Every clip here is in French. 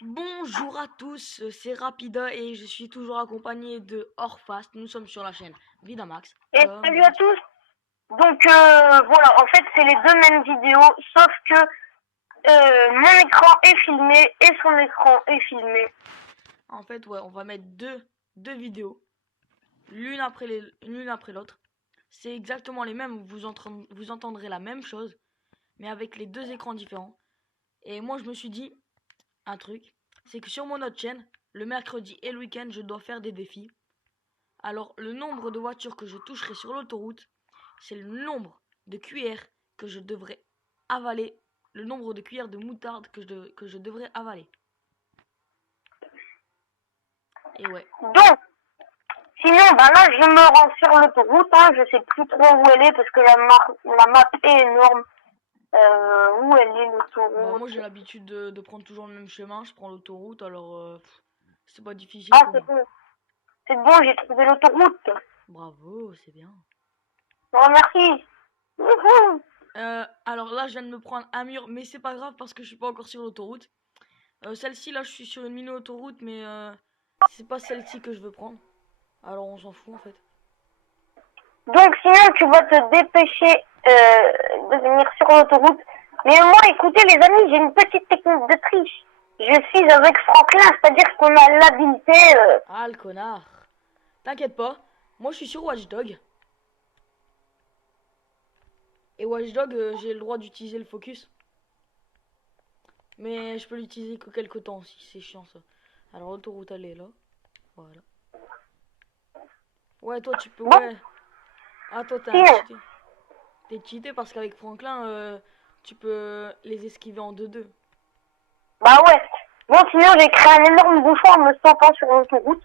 Bonjour à tous, c'est Rapida et je suis toujours accompagné de Orfast. Nous sommes sur la chaîne Vidamax, Et comme salut à d'habitude. tous. Donc voilà, en fait c'est les deux mêmes vidéos, sauf que mon écran est filmé et son écran est filmé. En fait, ouais, on va mettre deux vidéos, l'une après l'autre. C'est exactement les mêmes, vous entendrez la même chose, mais avec les deux écrans différents. Et moi, je me suis dit un truc, c'est que sur mon autre chaîne, le mercredi et le week-end, je dois faire des défis. Alors, le nombre de voitures que je toucherai sur l'autoroute, c'est le nombre de cuillères que je devrais avaler, le nombre de cuillères de moutarde que je devrais avaler. Et ouais. Donc, sinon, bah là je me rends sur l'autoroute, hein, je sais plus trop où elle est parce que la map est énorme. Où elle est Bah moi l'autoroute? j'ai l'habitude de prendre toujours le même chemin, je prends l'autoroute, alors c'est pas difficile Ah pour c'est moi. bon, c'est bon, j'ai trouvé l'autoroute. Bravo, c'est bien. Oh merci. Wouhou. Alors là je viens de me prendre un mur, mais c'est pas grave parce que je suis pas encore sur l'autoroute. Celle-ci là je suis sur une mini autoroute, mais c'est pas celle-ci que je veux prendre. Alors on s'en fout en fait. Donc sinon tu vas te dépêcher de venir sur l'autoroute. Mais moi, écoutez les amis, j'ai une petite technique de triche. Je suis avec Franklin, c'est-à-dire qu'on a l'habilité. Ah le connard. T'inquiète pas, moi je suis sur Watchdog. Et Watchdog, j'ai le droit d'utiliser le focus. Mais je peux l'utiliser que quelques temps aussi, c'est chiant ça. Alors l'autoroute elle est là. Voilà. Ouais toi tu peux, Bon, ouais. Ah toi t'es un sinon, cheaté. T'es cheaté parce qu'avec Franklin, tu peux les esquiver en 2-2. bah ouais. Bon, sinon j'ai créé un énorme bouchon en me stoppant sur l'autoroute.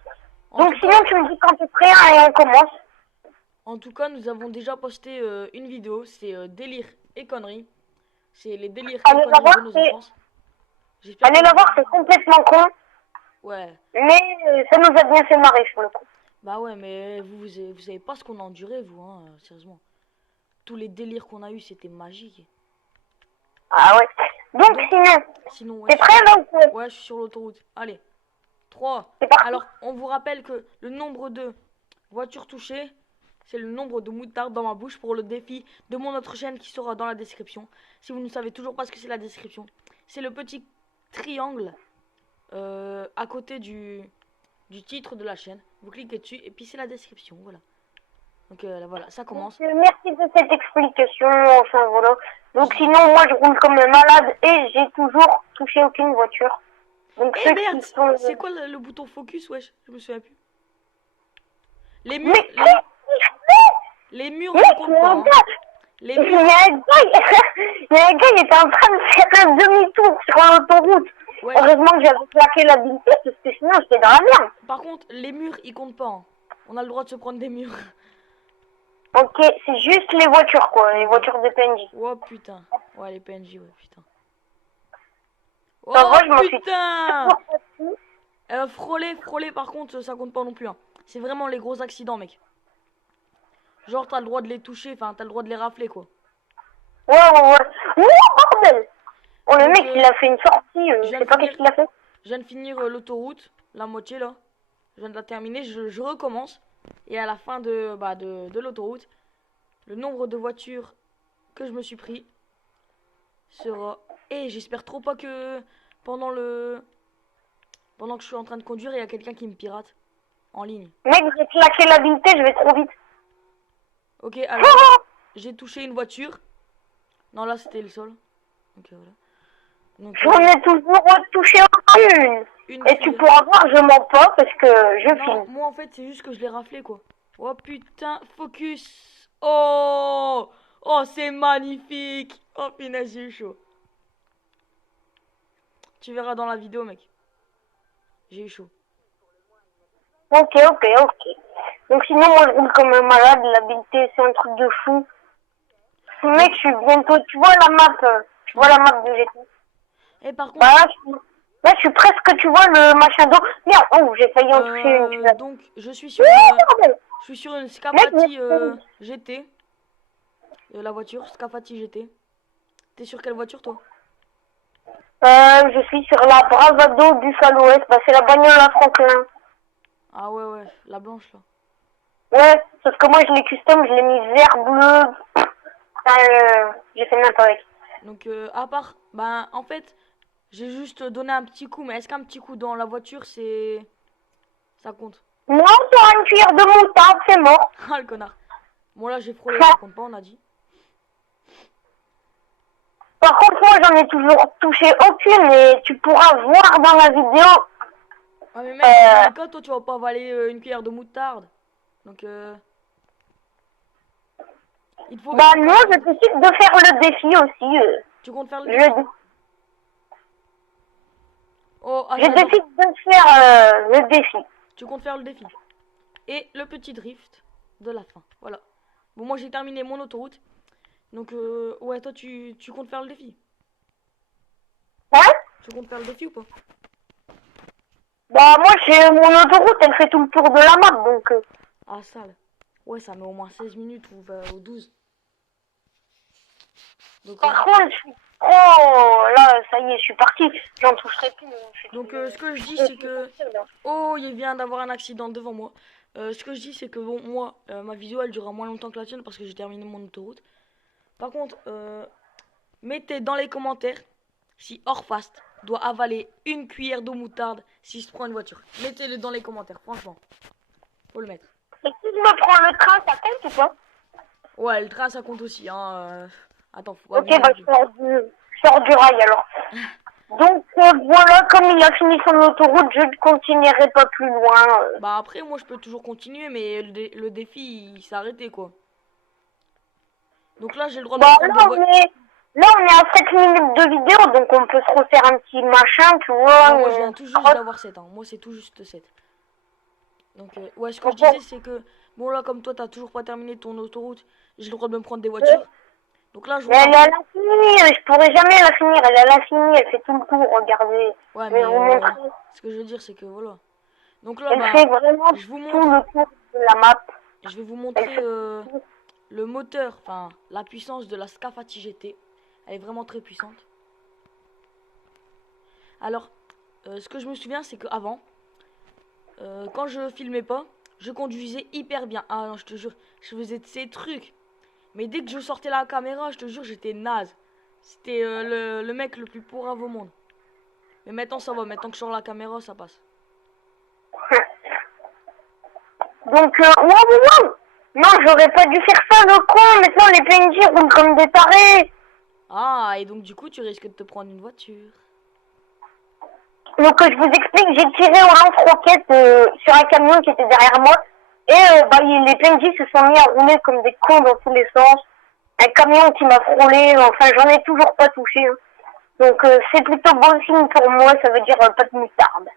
En Donc tout sinon cas, tu me dis quand t'es prêt hein, et on commence. nous avons déjà posté une vidéo, c'est délire et conneries. C'est les délires et Allez la conneries voir, de nos enfances. J'espère allez que la voir, c'est complètement con. ouais. Mais ça nous a bien fait marrer sur le coup. Bah ouais, mais vous savez pas ce qu'on a enduré vous hein, sérieusement. Tous les délires qu'on a eu, c'était magique. Ah ouais. Donc Donc sinon ouais, t'es prêt là ou quoi? ouais, je suis sur l'autoroute. Allez. 3. C'est parti. Alors, on vous rappelle que le nombre de voitures touchées, c'est le nombre de moutarde dans ma bouche pour le défi de mon autre chaîne qui sera dans la description. Si vous ne savez toujours pas ce que c'est la description, c'est le petit triangle à côté du titre de la chaîne. Vous cliquez dessus et puis c'est la description. Voilà. Donc voilà, ça Donc, commence. merci de cette explication, enfin voilà. Donc sinon, moi je roule comme un malade et j'ai toujours touché aucune voiture. Donc Eh ceux merde, qui sont... c'est quoi le bouton focus, wesh? Je me souviens plus. Les Mais murs, les murs mais ne il y comptent a pas. un Hein. gars, Les il y murs, a un gars, il y a un gars, il était en train de faire un demi-tour sur l'autoroute. wesh. Heureusement que j'avais claqué l'habilité parce que sinon j'étais dans la merde. Par contre, les murs, ils comptent pas. Hein. On a le droit de se prendre des murs. Ok, c'est juste les voitures quoi, les Ok. voitures de PNJ. Oh putain. Ouais, les PNJ, ouais, putain. Ça Oh va, je m'en suis putain. fait. Frôler, par contre, ça compte pas non plus. Hein. C'est vraiment les gros accidents, mec. Genre, t'as le droit de les toucher, enfin, t'as le droit de les rafler, quoi. Ouais, ouais, ouais. Oh, bordel. Oh, le Donc, mec, il a fait une sortie, je je viens sais de pas finir, qu'est-ce qu'il a fait. je viens de finir l'autoroute, la moitié, là. Je viens de la terminer, je recommence. Et à la fin de l'autoroute, le nombre de voitures que je me suis pris sera... Et j'espère trop pas que pendant le... Pendant que je suis en train de conduire, il y a quelqu'un qui me pirate en ligne. Mec, j'ai claqué l'habilité, je vais trop vite. Ok, alors, j'ai touché une voiture. Non, là, c'était le sol. Ok, voilà. Donc, J'en ai toujours touché une. une Et tu cuillère. pourras voir, je mens pas parce que je Non, filme. moi, en fait, c'est juste que je l'ai raflé, quoi. Oh, putain, focus. Oh, oh, c'est magnifique. Oh, punaise, j'ai eu chaud. Tu verras dans la vidéo, mec. J'ai eu chaud. Ok, ok, ok. Donc sinon, moi, je roule comme un malade. L'habilité, c'est un truc de fou. Mec, Donc, je suis bientôt... Tu vois la map Tu vois ouais. la map de GT. Et par Bah contre, là, je suis presque... Tu vois le machin d'eau. Merde, oh, j'ai failli en toucher une. Tu vois. donc, Bordel. je suis sur une Mec, mais... Scafati GT. La voiture, Scafati GT. T'es sur quelle voiture, toi? Je suis sur la Bravado Buffalo S. Bah, c'est la bagnole à Franklin. Ah ouais, la blanche là. Ouais, sauf que moi, je l'ai custom, je l'ai mis vert, bleu. J'ai fait n'importe avec. Donc à part, ben en fait, j'ai juste donné un petit coup, mais est-ce qu'un petit coup dans la voiture, ça compte? Non, sur une cuillère de moutarde, c'est mort. Ah le connard. Bon là j'ai frôlé, ça compte pas, on a dit. Par contre, moi, j'en ai toujours touché aucune, et tu pourras voir dans la vidéo. Ouais mais mec, dans tous les cas, toi tu vas pas avaler une cuillère de moutarde. Donc il faut... Bah non, je décide de faire le défi aussi. Tu comptes faire le défi? Oh, ah, Je décide de faire le défi. Tu comptes faire le défi. Et le petit drift de la fin. Voilà. Bon, moi j'ai terminé mon autoroute. Donc, ouais, toi tu comptes faire le défi? Hein? Tu comptes faire le défi ou pas? Bah moi, j'ai mon autoroute, elle fait tout le tour de la map, donc... Ah, sale. Ouais, ça met au moins 16 minutes ou 12. Donc, Par contre, oh là, ça y est, je suis parti. J'en toucherai plus. Donc, ce que je dis, c'est que... Oh, il vient d'avoir un accident devant moi. Ce que je dis, c'est que bon, moi, ma vidéo, elle durera moins longtemps que la tienne parce que j'ai terminé mon autoroute. Par contre, mettez dans les commentaires si Orfast doit avaler une cuillère d'eau moutarde s'il se prend une voiture. Mettez-le dans les commentaires, franchement. Faut le mettre. Et si je me prends le train, ça compte ou pas? Ouais, le train, ça compte aussi, hein. Attends, faut Ok, bah je sors du rail alors. Donc voilà, comme il a fini son autoroute, je ne continuerai pas plus loin. Bah après, moi je peux toujours continuer, mais le défi, il s'est arrêté quoi. Donc là, j'ai le droit de prendre des voitures. Là, on est à 7 minutes de vidéo, donc on peut se refaire un petit machin, tu vois. Moi, je viens tout juste d'avoir 7 ans. Moi, c'est tout juste 7. Donc, ouais, ce que je disais, c'est que, bon, là, comme toi, t'as toujours pas terminé ton autoroute, j'ai le droit de me prendre des voitures. Donc là, je vois. Mais elle a la fini, je pourrais jamais la finir, elle a la fini, elle fait tout le tour, regardez. Ouais, mais ce que je veux dire, c'est que voilà. Donc là, elle fait vraiment je vous montre tout le tour de la map. Je vais vous montrer le moteur, enfin, la puissance de la Scafati GT. Elle est vraiment très puissante. Alors, ce que je me souviens, c'est qu'avant, quand je filmais pas, je conduisais hyper bien. Ah non, je te jure, je faisais ces trucs. Mais dès que je sortais la caméra, je te jure, j'étais naze. C'était le mec le plus pourrave au monde. Mais maintenant, ça va. Maintenant que je sors la caméra, ça passe. Donc, wow. Non, j'aurais pas dû faire ça, le con. Maintenant, les PNJ roulent comme des tarés. Ah, et donc du coup, tu risques de te prendre une voiture. Donc, je vous explique, j'ai tiré au lance-roquette sur un camion qui était derrière moi. Et les PNJ se sont mis à rouler comme des cons dans tous les sens. Un camion qui m'a frôlé, enfin, j'en ai toujours pas touché. Hein. Donc, c'est plutôt bon signe pour moi, ça veut dire pas de moutarde.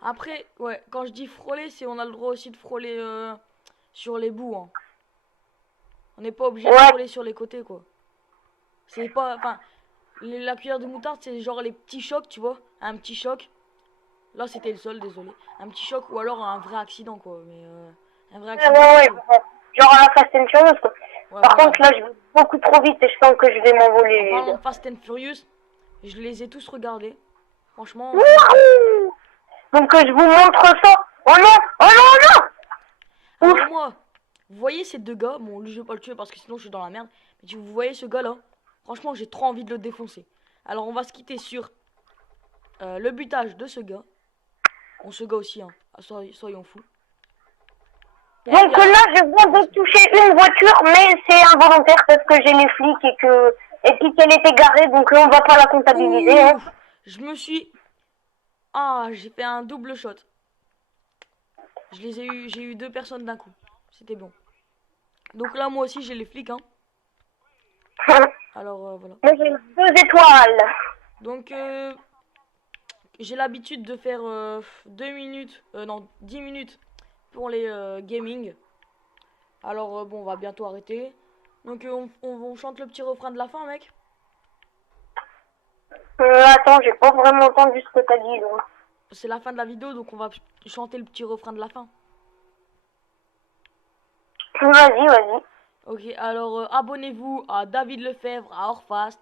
Après, ouais, quand je dis frôler, c'est on a le droit aussi de frôler sur les bouts. Hein. On n'est pas obligé de frôler sur les côtés, quoi. C'est pas, enfin, la cuillère de moutarde, c'est genre les petits chocs, tu vois, un petit choc. Là, c'était le sol, désolé. Un petit choc ou alors un vrai accident, quoi. Mais un vrai accident. Genre à la Fast and Furious, quoi. Ouais, par contre, là, je vais beaucoup trop vite et je sens que je vais m'envoler. En parlant de Fast and Furious, je les ai tous regardés. Franchement. Donc, je vous montre ça. Oh non, oh non, oh non. Alors moi, vous voyez ces deux gars. Bon, lui, je vais pas le tuer parce que sinon, je suis dans la merde. Mais si vous voyez ce gars-là, franchement, j'ai trop envie de le défoncer. Alors, on va se quitter sur le butage de ce gars. On se gars aussi, hein. Soyons fous. Donc là, je viens de toucher une voiture, mais c'est involontaire parce que j'ai les flics et puis qu'elle était garée, donc là, on va pas la comptabiliser. Hein. Je me suis... Ah, j'ai fait un double shot. J'ai eu deux personnes d'un coup. C'était bon. Donc là, moi aussi, j'ai les flics, hein. Alors, voilà. Moi, j'ai 2 étoiles. Donc, j'ai l'habitude de faire 2 minutes, non, 10 minutes pour les gaming. Alors, bon, on va bientôt arrêter. Donc, on chante le petit refrain de la fin, mec. Attends, j'ai pas vraiment entendu ce que t'as dit, donc. C'est la fin de la vidéo, donc on va chanter le petit refrain de la fin. Vas-y. Ok, alors abonnez-vous à David Lefebvre, à Orfast,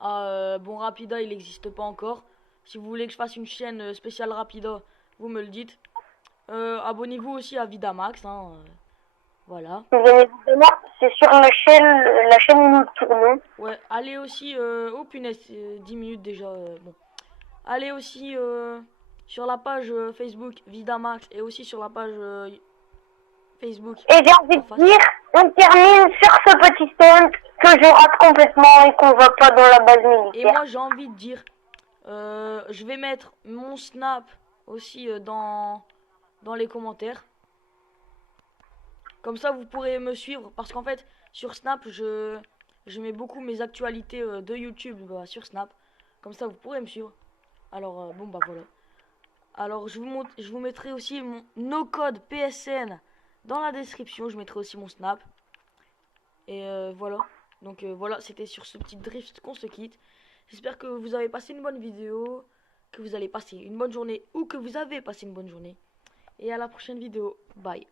Bon, Rapida, il n'existe pas encore. Si vous voulez que je fasse une chaîne spéciale Rapida, vous me le dites. Abonnez-vous aussi à Vidamax, hein, voilà. Bien évidemment, c'est sur la chaîne où nous tournons. Ouais, allez aussi, oh punaise, 10 minutes déjà, bon. Allez aussi sur la page Facebook Vidamax et aussi sur la page Facebook. Et j'ai envie de dire, on termine sur ce petit stunt que je rate complètement et qu'on voit pas dans la base militaire. Et moi j'ai envie de dire, je vais mettre mon Snap aussi dans les commentaires. Comme ça vous pourrez me suivre parce qu'en fait sur Snap je mets beaucoup mes actualités de YouTube sur Snap. Comme ça vous pourrez me suivre. Alors bon bah voilà. Alors je vous mettrai aussi mon no code PSN dans la description. Je mettrai aussi mon Snap. Et voilà. Donc voilà, c'était sur ce petit drift qu'on se quitte. J'espère que vous avez passé une bonne vidéo, que vous allez passer une bonne journée ou que vous avez passé une bonne journée. Et à la prochaine vidéo. Bye.